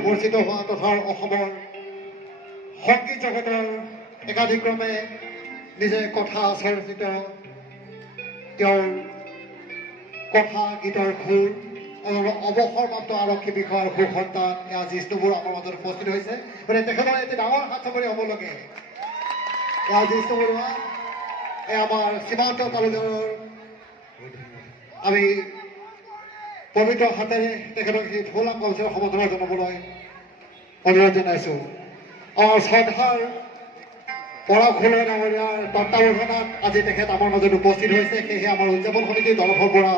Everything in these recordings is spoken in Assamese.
পৰিচিত হোৱা তথা অসমৰ সংগীত জগতৰ একাধিক্ৰমে নিজে কথা স্বৰচিত তেওঁৰ কথা গীতৰ সুৰ অৱসৰপ্ৰাপ্ত আৰক্ষী বিষয়াৰ সুসন্তান আজি স্নুবোৰ আমাৰ মাজত উপস্থিত হৈছে গতিকে তেখেতৰ এটি ডাঙৰ হাত চাপৰি হ'ব লাগে আজি স্নু বৰুৱা আমাৰ সীমান্ত তালুকৰ আমি পবিত্ৰ হাতেৰে তেখেতক সেই ফুল আংকলচৰ সমৰ্থন জনাবলৈ অনুৰোধ জনাইছোঁ আমাৰ শ্ৰদ্ধাৰ পৰাশোল ডাঙৰীয়াৰ তত্বাৱধানত আজি তেখেত আমাৰ মাজত উপস্থিত হৈছে সেয়েহে আমাৰ উদযাপন সমিতিৰ তৰফৰ পৰা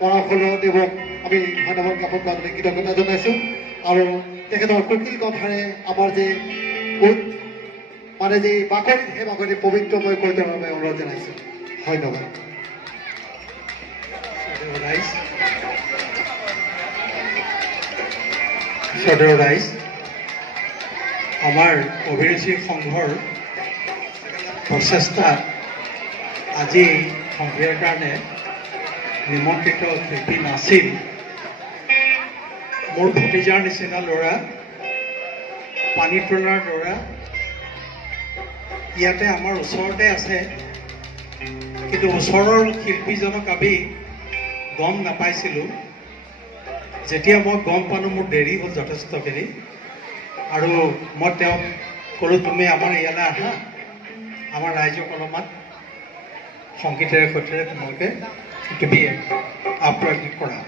পৰাশোল দেৱক আমি ধন্যবাদ জ্ঞাপন কৰাটো কৃতজ্ঞতা জনাইছোঁ আৰু তেখেতৰ কুকিল কথাৰে আমাৰ যে মানে যে বাকৰিত সেই বাকৰি পবিত্ৰময় কৰি তোলাৰ বাবে অনুৰোধ জনাইছোঁ ধন্যবাদ সদৰ ৰাইজ আমাৰ অভিৰুচি সংঘৰ প্ৰচেষ্টা আজি সন্ধিয়াৰ কাৰণে নিমন্ত্ৰিত শিল্পী নাছিল মোৰ ভতিজাৰ নিচিনা ল'ৰা পানীতোলাৰ ল'ৰা ইয়াতে আমাৰ ওচৰতে আছে কিন্তু ওচৰৰ শিল্পীজনক আমি গম নাপাইছিলোঁ যেতিয়া মই গম পালোঁ মোৰ দেৰি হ'ল যথেষ্টখিনি আৰু মই তেওঁক ক'লোঁ তুমি আমাৰ ইয়ালৈ আহা আমাৰ ৰাইজক অলপমান সংগীতেৰে সৈতেৰে তোমালোকে তুমি আপ্ৰাগিক কৰা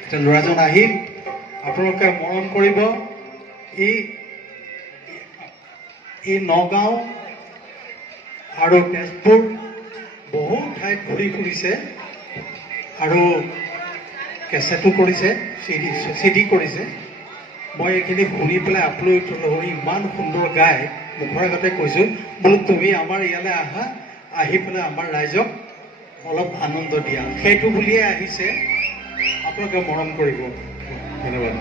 এতিয়া ল'ৰাজন আহিল আপোনালোকে মৰম কৰিব এই নগাঁও আৰু তেজপুৰ বহু ঠাইত ঘূৰি ফুৰিছে আৰু কেছেটো কৰিছে চিডি কৰিছে মই এইখিনি শুনি পেলাই আপলোড হৈ ইমান সুন্দৰ গাই মুখৰ আগতে কৈছোঁ বোলো তুমি আমাৰ ইয়ালৈ আহা আহি পেলাই আমাৰ ৰাইজক অলপ আনন্দ দিয়া সেইটো বুলিয়ে আহিছে আপোনালোকে মৰম কৰিব ধন্যবাদ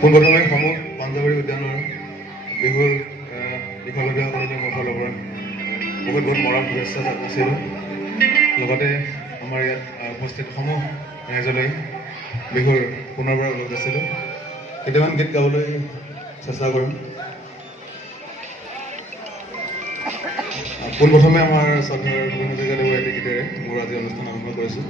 পোনপ্ৰথমে সমূহ পাঞ্জাৱাৰী উদ্যানৰ বিহুৰ বিষয়ববীয়াসকললৈ মোৰ ফালৰ পৰা বহুত বহুত মৰম শুভেচ্ছা যাচিলোঁ লগতে আমাৰ ইয়াত উপস্থিত সমূহ ৰাইজলৈ বিহুৰ পুনৰবাৰ ওলগ যাচিলোঁ কেইটামান গীত গাবলৈ চেষ্টা কৰিম পোনপ্ৰথমে আমাৰ শ্ৰদ্ধাৰ ভূপেন হাজৰিকা দেৱৰ এটি গীতেৰে মোৰ আজি অনুষ্ঠান আৰম্ভ কৰিছোঁ